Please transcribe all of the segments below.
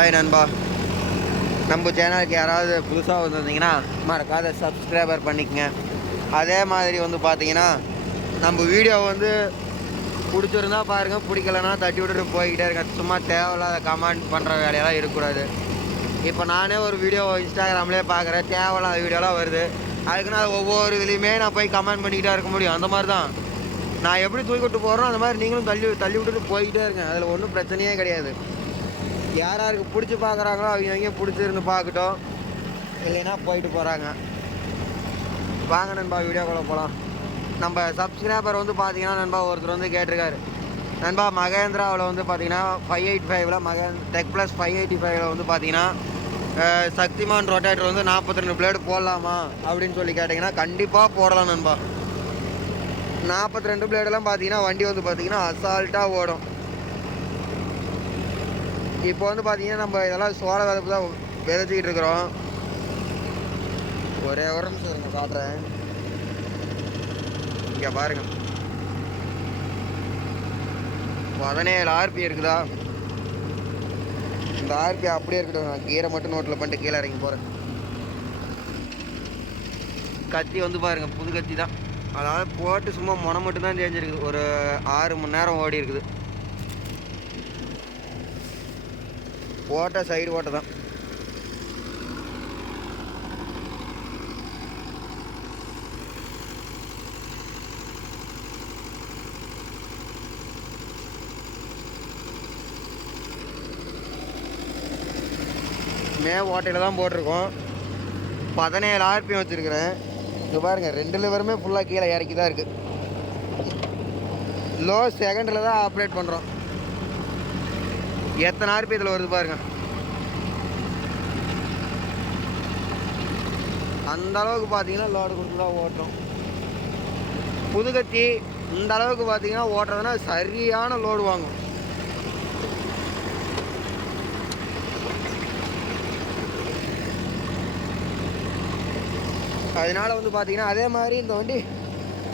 Hi நண்பா. நம்ம சேனலுக்கு யாராவது புதுசாக வந்திருந்தீங்கன்னா மறக்காத சப்ஸ்கிரைபர் பண்ணிக்கங்க. அதே மாதிரி வந்து பார்த்தீங்கன்னா நம்ம வீடியோ வந்து பிடிச்சிருந்தா பாருங்கள் பிடிக்கலன்னா தட்டி விட்டுட்டு போய்கிட்டே இருக்கேன் சும்மா தேவையில்லாத கமெண்ட் பண்ணுற வேலையெல்லாம் இருக்கக்கூடாது. இப்போ நானே ஒரு வீடியோ இன்ஸ்டாகிராம்லேயே பார்க்குறேன் தேவையில்லாத வீடியோலாம் வருது. அதுக்குன்னு அது ஒவ்வொரு இதுலேயுமே நான் போய் கமெண்ட் பண்ணிக்கிட்டே இருக்க முடியும். அந்த மாதிரி தான் நான் எப்படி தூக்கி விட்டு போகிறோம் அந்த மாதிரி நீங்களும் தள்ளி தள்ளி விட்டுட்டு போய்கிட்டே இருக்கேன் அதில் ஒன்றும் பிரச்சனையே கிடையாது. யார் யாருக்கு பிடிச்சி பார்க்குறாங்களோ அவங்க அவங்க பிடிச்சிருந்து பார்க்கட்டும். இல்லைன்னா போயிட்டு போகிறாங்க வாங்க நண்பா வீடியோக்குள்ளே போகலாம் நம்ம சப்ஸ்கிரைபர் வந்து பார்த்தீங்கன்னா நண்பா ஒருத்தர் வந்து கேட்டிருக்காரு. நண்பா மகேந்திராவில் வந்து பார்த்தீங்கன்னா ஃபைவ் எயிட் ஃபைவ்ல மகேந்த் டெக் ப்ளஸ் ஃபைவ் எயிட்டி ஃபைவ்ல வந்து பார்த்தீங்கன்னா சக்திமான் ரொட்டேட்டர் வந்து நாற்பத்தி ரெண்டு பிளேடு போடலாமா அப்படின்னு சொல்லி கேட்டிங்கன்னா கண்டிப்பாக போடலாம் நண்பா. நாற்பத்தி ரெண்டு பிளேடெல்லாம் பார்த்தீங்கன்னா வண்டி வந்து பார்த்தீங்கன்னா அசால்ட்டாக ஓடும். இப்போ வந்து பார்த்தீங்கன்னா நம்ம இதெல்லாம் சோள விதப்பு தான் விதைச்சிக்கிட்டு இருக்கிறோம். ஒரே ஒரு நிமிஷம் இருங்க காட்டுறேன். இங்கே பாருங்க. பதினேழு ஆர்பி இருக்குதா? இந்த ஆர்பி அப்படியே இருக்கட்டும் நான் கீரை மட்டும் நோட்டில் பண்ணிட்டு கீழே இறங்கி போகிறேன் கத்தி வந்து பாருங்கள் புது கத்தி தான். அதாவது போட்டு சும்மா முனை மட்டும் தான் தேஞ்சிருக்குது. ஒரு ஆறு மணி நேரம் ஓடி இருக்குது. ஓட்டை சைடு ஓட்டை தான். மே ஓட்டையில் தான் போட்டிருக்கோம். பதினேழு ஆர்பிஎம் வச்சுருக்கிறேன். இங்கே பாருங்கள் ரெண்டு லிவருமே ஃபுல்லாக கீழே இறக்கி தான் இருக்குது லோ செகண்டில் தான் ஆப்ரேட் பண்ணுறோம் எத்தனை ஆர்பி இதில் வருது பாருங்க. அந்த அளவுக்கு பார்த்தீங்கன்னா லோடு கொடுத்து தான் ஓட்டுறோம். புதுகத்தி இந்த அளவுக்கு பார்த்தீங்கன்னா ஓட்டுறதுனா சரியான லோடு வாங்கும். அதனால வந்து பார்த்தீங்கன்னா அதே மாதிரி இந்த வண்டி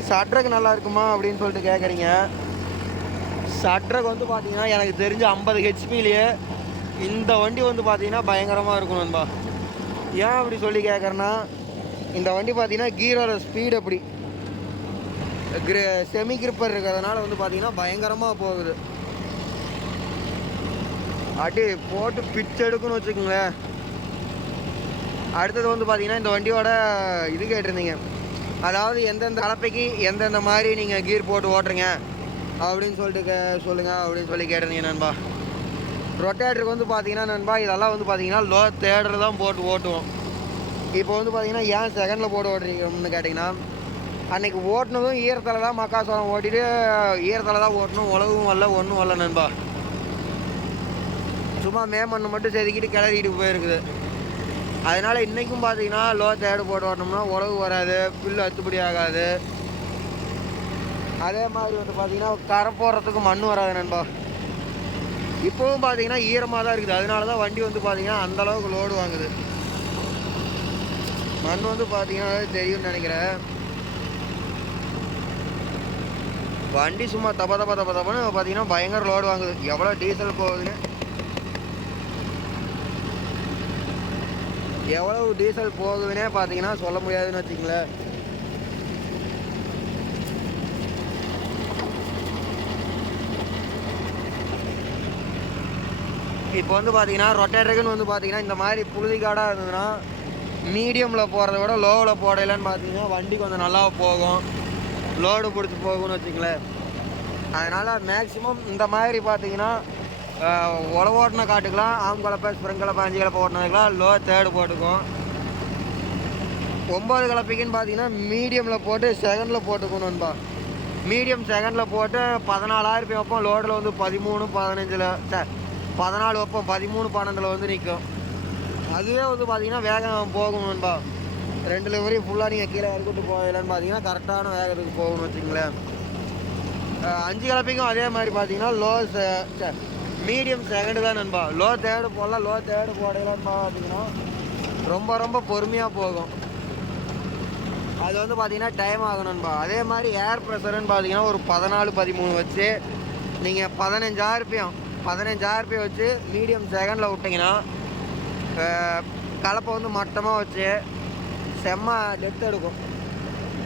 சட்ரக்கு நல்லா இருக்குமா அப்படின்னு சொல்லிட்டு கேட்குறீங்க சட்ரக் வந்து பார்த்தீங்கன்னா எனக்கு தெரிஞ்ச ஐம்பது ஹெச்பிலேயே இந்த வண்டி வந்து பார்த்தீங்கன்னா பயங்கரமாக இருக்கும் நண்பா. ஏன் அப்படி சொல்லி கேட்குறேன்னா இந்த வண்டி பார்த்தீங்கன்னா கீரோட ஸ்பீடு அப்படி. கிரி செமி கிரிப்பர் இருக்கிறதுனால வந்து பார்த்தீங்கன்னா பயங்கரமாக போகுது. அடி போட்டு பிச்சு எடுக்குன்னு வச்சுக்கோங்களேன். அடுத்தது வந்து பார்த்தீங்கன்னா இந்த வண்டியோட இது கேட்டிருந்தீங்க. அதாவது எந்தெந்த கலப்பைக்கு எந்தெந்த மாதிரி நீங்கள் கீர் போட்டு ஓட்டுறீங்க. அப்படின்னு சொல்லிட்டு கே சொல்லுங்கள் அப்படின்னு சொல்லி கேட்டிருந்தீங்க நண்பா. ரொட்டேட்டருக்கு வந்து பார்த்தீங்கன்னா நண்பா இதெல்லாம் வந்து பார்த்தீங்கன்னா லோ தேடர் தான் போட்டு ஓட்டுவோம். இப்போ வந்து பார்த்தீங்கன்னா ஏன் செகண்டில் போட்டு ஓட்டுறீங்கன்னு கேட்டிங்கன்னா அன்னைக்கு ஓட்டினதும் ஈரத்தில் தான் மக்காசோளம் ஓட்டிட்டு ஈரத்தில் தான் ஓட்டணும் உழவும் வரல ஒன்றும் வரல நண்பா. சும்மா மேமண்ணு மட்டும் செதுக்கிட்டு கிளறிட்டு போயிருக்குது. அதனால் இன்றைக்கும் பார்த்தீங்கன்னா லோ தேடு போட்டு ஓட்டணும்னா உழவு வராது புல் அத்துப்படி ஆகாது. அதே மாதிரி வந்து பார்த்தீங்கன்னா கரை போடுறதுக்கு மண் வராது நண்பா. இப்போவும் பார்த்தீங்கன்னா ஈரமாக தான் இருக்குது. அதனால தான் வண்டி வந்து பார்த்தீங்கன்னா அந்தளவுக்கு லோடு வாங்குது. மண் வந்து பார்த்தீங்கன்னா தெரியும்னு நினைக்கிறேன். வண்டி சும்மா தப்ப தப்ப தப்ப தப்பன்னு பார்த்தீங்கன்னா பயங்கர லோடு வாங்குது. எவ்வளோ டீசல் போகுதுன்னு. எவ்வளவு டீசல் போகுதுன்னே பார்த்தீங்கன்னா சொல்ல முடியாதுன்னு வச்சுங்களேன் இப்போ வந்து பார்த்தீங்கன்னா ரொட்டேட்டருக்குன்னு வந்து பார்த்தீங்கன்னா இந்த மாதிரி புழுதி காடாக இருந்ததுன்னா மீடியமில் போகிறத விட லோவில் போடலன்னு பார்த்தீங்கன்னா வண்டி கொஞ்சம் நல்லா போகும். லோடு பிடிச்சி போகும்னு வச்சுங்களேன் அதனால் மேக்ஸிமம் இந்த மாதிரி பார்த்தீங்கன்னா உழவு ஓட்டின காட்டுக்கெலாம் ஆம் கலப்பை ஸ்ப்ரிங் கலப்பை அஞ்சு கலப்பை ஓட்டினதுக்கெலாம் லோ தேர்டு போட்டுக்கும். ஒம்பது கலப்பைக்குன்னு பார்த்தீங்கன்னா மீடியமில் போட்டு செகண்டில் போட்டுக்கணும்பா மீடியம் செகண்டில் போட்டு பதினாலாயிரம் வைப்போம் லோடில் வந்து பதிமூணு பதினஞ்சில் சார் பதினாலு வைப்போம் பதிமூணு பன்னெண்டில் வந்து நிற்கும் அதுவே வந்து பார்த்தீங்கன்னா வேகம் போகும் நண்பா. ரெண்டு லிவரையும் ஃபுல்லாக நீங்கள் கீழே இறக்கிட்டு போகலன்னு பார்த்தீங்கன்னா கரெக்டான வேகத்துக்கு போகணும்னு வச்சுங்களேன் அஞ்சு கலப்பைக்கும் அதே மாதிரி பார்த்தீங்கன்னா லோ மீடியம் செகண்டு தான் நண்பா. லோ தேர்டு போடலாம் லோ தேர்டு போடலான்னு பார்த்தீங்கன்னா ரொம்ப ரொம்ப பொறுமையாக போகும். அது வந்து பார்த்தீங்கன்னா டைம் ஆகும் நண்பா. அதே மாதிரி ஏர் ப்ரெஷருன்னு பார்த்தீங்கன்னா ஒரு பதினாலு பதிமூணு வச்சு நீங்கள் பதினஞ்சு ஆர்பிஎம் பதினஞ்சு வச்சு மீடியம் செகண்டில் விட்டிங்கன்னா கலப்பை வந்து மட்டமாக வச்சு செம்ம டெப்த் எடுக்கும்.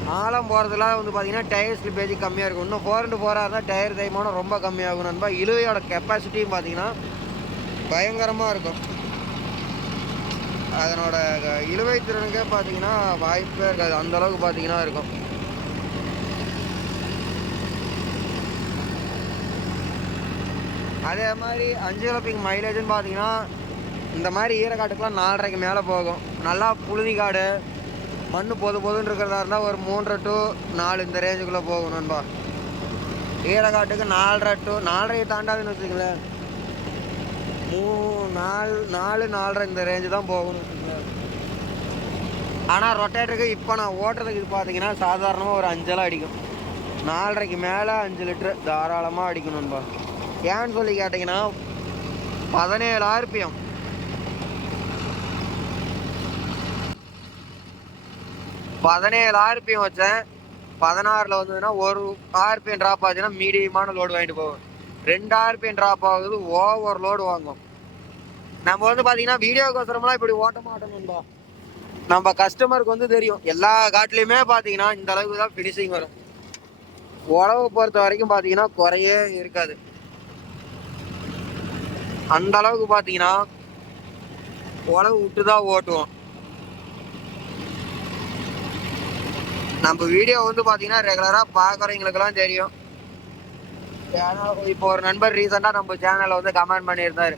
ஆழம் போகிறதுலாம் வந்து பார்த்திங்கன்னா டயர் ஸ்லிப்பேஜ் கம்மியாக இருக்கும். இன்னும் ஃபோர் இன்ட்டு ஃபோராக இருந்தால் டயர் தைமானம் ரொம்ப கம்மியாகும் நண்பா. இழுவையோட கெப்பாசிட்டியும் பார்த்தீங்கன்னா பயங்கரமாக இருக்கும். அதனோட க- இழுவை திறனுக்கே பார்த்தீங்கன்னா வாய்ப்பே இருக்காது. அந்தளவுக்கு பார்த்திங்கன்னா பார்த்தீங்கன்னா இருக்கும். அதே மாதிரி அஞ்சு கிலோப்பிங் மைலேஜ்னு பார்த்தீங்கன்னா இந்த மாதிரி ஈரக்காட்டுக்கெலாம் நாலரைக்கு மேலே போகும். நல்லா புழுதி காடு. மண் பொது பொதுன்னு இருக்கிறதா இருந்தால் ஒரு மூன்றரை டு நாலு இந்த ரேஞ்சுக்குள்ளே போகும் நண்பா. ஈரக்காட்டுக்கு நாலரை டு நாலரையை தாண்டாதுன்னு வச்சுக்கங்களேன். மூ நாலு நாலு நாலரை இந்த ரேஞ்சு தான் போகணும் ஆனால் ரொட்டேட்டருக்கு இப்போ நான் ஓட்டுறதுக்கு இது பார்த்தீங்கன்னா சாதாரணமாக ஒரு அஞ்செல்லாம் அடிக்கும். நாலரைக்கு மேலே அஞ்சு லிட்ரு தாராளமாக அடிக்கணும்பா ஏன்னு சொல்லி கேட்டிங்கன்னா பதினேழு ஆர்பிஎம் பதினேழு ஆர்பிஎம் வச்சேன். பதினாறில் வந்ததுன்னா ஒரு ஆர்பிஎம் ட்ராப் ஆச்சுன்னா மீடியமான லோடு வாங்கிட்டு போகும் ரெண்டு ஆர்பிஎம் ட்ராப் ஆகுது ஓவர் லோடு வாங்கும் நம்ம வந்து பார்த்தீங்கன்னா வீடியோக்கோசரம்லாம் இப்படி ஓட்ட மாட்டோம்டா நம்ம கஸ்டமருக்கு வந்து தெரியும். எல்லா காட்டிலையுமே பார்த்தீங்கன்னா இந்த அளவுக்கு தான் ஃபினிஷிங் வரும். உழவு பொறுத்த வரைக்கும் பார்த்தீங்கன்னா குறையே இருக்காது. அந்த அளவுக்கு பார்த்தீங்கன்னா உழவு விட்டு தான் ஓட்டுவோம். நம்ம வீடியோ வந்து பார்த்தீங்கன்னா ரெகுலராக பார்க்குறவங்களுக்கெல்லாம் தெரியும். ஏன்னா இப்போ ஒரு நண்பர் ரீசெண்டாக நம்ம சேனலில் வந்து கமெண்ட் பண்ணியிருந்தாரு.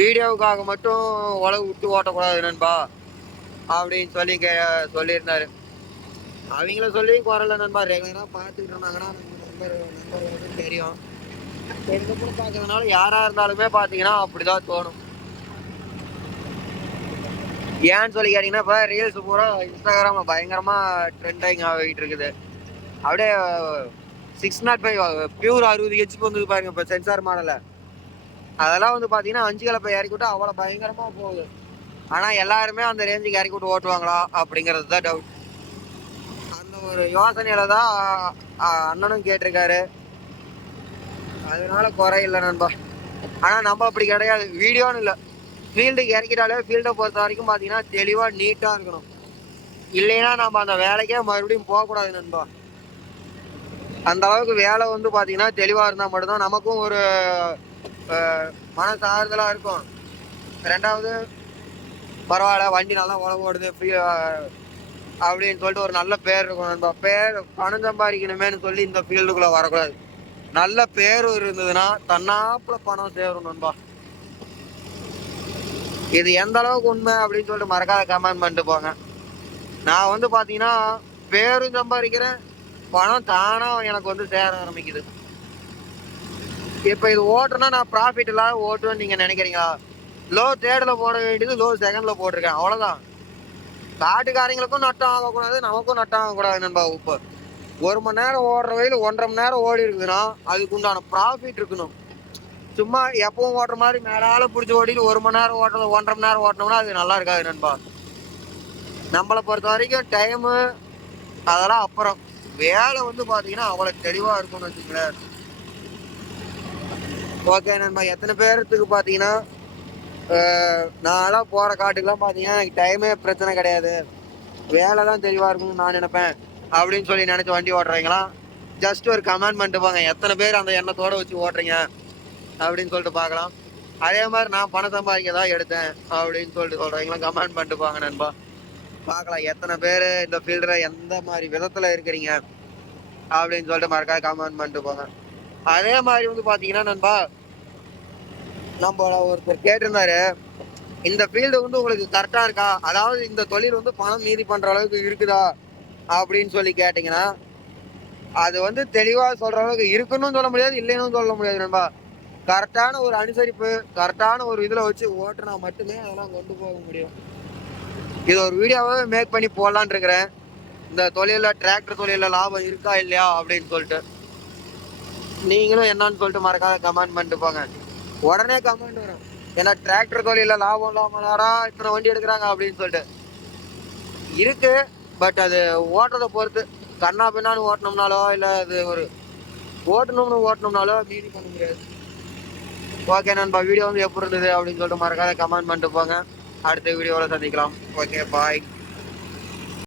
வீடியோவுக்காக மட்டும் உழவு விட்டு ஓட்டக்கூடாது நண்பா அப்படின்னு சொல்லி கே சொல்லியிருந்தாரு. அவங்கள சொல்லி குரல நண்பா ரெகுலராக பார்த்துக்கிட்டு இருந்தாங்கன்னா நம்ம நண்பர் நண்பர் வந்து தெரியும். தெரிஞ்சப்பறம் பார்க்கறதுனால யாராக இருந்தாலுமே பார்த்தீங்கன்னா அப்படிதான் தோணும். ஏன்னு சொல்லி கேட்டிங்கன்னா இப்போ ரீல்ஸ் பூரா இன்ஸ்டாகிராமில் பயங்கரமாக ட்ரெண்டிங் ஆகிட்டு இருக்குது. அப்படியே சிக்ஸ் நாட் ஃபைவ் பியூர் அறுபது ஹெச் வந்து பாருங்க இப்போ சென்சார் மாடலில் அதெல்லாம் வந்து பார்த்தீங்கன்னா அஞ்சு கலப்பை இறக்கி விட்டு அவ்வளோ பயங்கரமாக போகுது. ஆனால் எல்லாருமே அந்த ரேஞ்சுக்கு இறக்கி விட்டு ஓட்டுவாங்களா? அப்படிங்கிறது தான் டவுட் அந்த ஒரு யோசனையில தான் அண்ணனும் கேட்டிருக்காரு. அதனால குறை இல்லை நண்பா. ஆனால் நம்ம அப்படி கிடையாது. வீடியோன்னு இல்லை. ஃபீல்டுக்கு இறக்கிட்டாலே ஃபீல்டை பொறுத்த வரைக்கும் பார்த்தீங்கன்னா தெளிவாக நீட்டாக இருக்கணும். இல்லைன்னா நம்ம அந்த வேலைக்கே மறுபடியும் போகக்கூடாது நண்பா. அந்த அளவுக்கு வேலை வந்து பார்த்தீங்கன்னா தெளிவாக இருந்தால் மட்டும்தான் நமக்கும் ஒரு அஹ், மனசு ஆறுதலாக இருக்கும். ரெண்டாவது பரவாயில்ல வண்டி நல்லா உழவு ஓடுது ஃப்ரீ அப்படின்னு சொல்லிட்டு ஒரு நல்ல பேர் இருக்கும் நண்பா. பேர் பணம் சம்பாதிக்கணுமேனு சொல்லி இந்த ஃபீல்டுக்குள்ளே வரக்கூடாது. நல்ல பேர் இருந்ததுன்னா தன்னாப்புல பணம் சேரும் நண்பா. இது எந்த அளவுக்கு உண்மை அப்படின்னு சொல்லிட்டு மறக்காத கமெண்ட் பண்ணிட்டு போங்க. நான் வந்து பார்த்தீங்கன்னா பேரும் சம்பாதிக்கிறேன் பணம் தானா எனக்கு வந்து சேர ஆரம்பிக்குது. இப்போ இது ஓட்டுனா நான் ப்ராஃபிட் இல்லாத ஓட்டுவேன்னு நீங்கள் நினைக்கிறீங்களா? லோ தேர்டில் போட வேண்டியது லோ செகண்டில் போட்டிருக்கேன் அவ்வளோதான் காட்டுக்காரங்களுக்கும் நட்டம் ஆகக்கூடாது நமக்கும் நட்டம் ஆகக்கூடாது நண்பா இப்போ ஒரு மணி நேரம் ஓடுற வயல் ஒன்றரை மணி நேரம் ஓடி இருக்குதுன்னா அதுக்கு உண்டான ப்ராஃபிட் இருக்கணும். சும்மா எப்பவும் ஓட்டுற மாதிரி மேலால பிடிச்சி ஓடிட்டு ஒரு மணி நேரம் ஓட்டுறது ஒன்றரை மணி நேரம் ஓட்டினோம்னா அது நல்லா இருக்காது நண்பா. நம்மளை பொறுத்த வரைக்கும் டைமு அதெல்லாம் அப்புறம். வேலை வந்து பார்த்தீங்கன்னா அவ்வளோ தெளிவாக இருக்கும்னு வச்சுங்களேன் ஓகே நண்பா எத்தனை பேர்த்துக்கு பார்த்தீங்கன்னா நான்லாம் போகிற காட்டுக்கெல்லாம் பார்த்தீங்கன்னா எனக்கு டைமே பிரச்சனை கிடையாது. வேலை தான் தெளிவாக இருக்கும்னு நான் நினைப்பேன். அப்படின்னு சொல்லி நினச்சி வண்டி ஓட்டுறீங்களாம் ஜஸ்ட் ஒரு கமெண்ட் பண்ணிட்டு போங்க. எத்தனை பேர் அந்த எண்ணத்தோடு வச்சு ஓட்டுறீங்க? அப்படின்னு சொல்லிட்டு பார்க்கலாம். அதே மாதிரி நான் பணம் சம்பாதிக்க தான் எடுத்தேன் அப்படின்னு சொல்லிட்டு சொல்கிறீங்களா கமெண்ட் பண்ணிட்டு போங்க நண்பா. பார்க்கலாம். எத்தனை பேர் இந்த ஃபீல்டில் எந்த மாதிரி விதத்தில் இருக்கிறீங்க? அப்படின்னு சொல்லிட்டு மறக்காத கமெண்ட் பண்ணிட்டு போங்க. அதே மாதிரி வந்து பார்த்தீங்கன்னா நண்பா நம்ம ஒருத்தர் கேட்டிருந்தாரு. இந்த ஃபீல்டு வந்து உங்களுக்கு கரெக்டாக இருக்கா? அதாவது இந்த தொழில் வந்து பணம் மீதி பண்ணுற அளவுக்கு இருக்குதா? அப்படின்னு சொல்லி கேட்டிங்கன்னா அது வந்து தெளிவாக சொல்கிற அளவுக்கு இருக்குன்னு சொல்ல முடியாது இல்லைன்னு சொல்ல முடியாது நண்பா. கரெக்டான ஒரு அனுசரிப்பு கரெக்டான ஒரு இதில் வச்சு ஓட்டுனா மட்டுமே அதெல்லாம் கொண்டு போக முடியும். இது ஒரு வீடியோவே மேக் பண்ணி போடலான்னு இருக்கிறேன். இந்த தொழிலில் டிராக்டர் தொழிலில் லாபம் இருக்கா இல்லையா அப்படின்னு சொல்லிட்டு. நீங்களும் என்னன்னு சொல்லிட்டு மறக்காத கமெண்ட் பண்ணிட்டு போங்க. உடனே கமெண்ட் வரும். ஏன்னா டிராக்டர் தொழிலில் லாபம் இல்லாமலாரா இத்தனை வண்டி எடுக்கிறாங்க அப்படின்னு சொல்லிட்டு. இருக்கு. பட் அது ஓட்டுறதை பொறுத்து கண்ணா பின்னான்னு ஓட்டினோம்னாலோ இல்லை அது ஒரு ஓட்டணும்னு ஓட்டணும்னாலோ மீதி பண்ண முடியாது. ஓகே நண்பா வீடியோ வந்து எப்படி இருந்தது அப்படின்னு சொல்லிட்டு மறக்காத கமெண்ட் பண்ணிட்டு போங்க. அடுத்த வீடியோவில் சந்திக்கலாம். Okay bye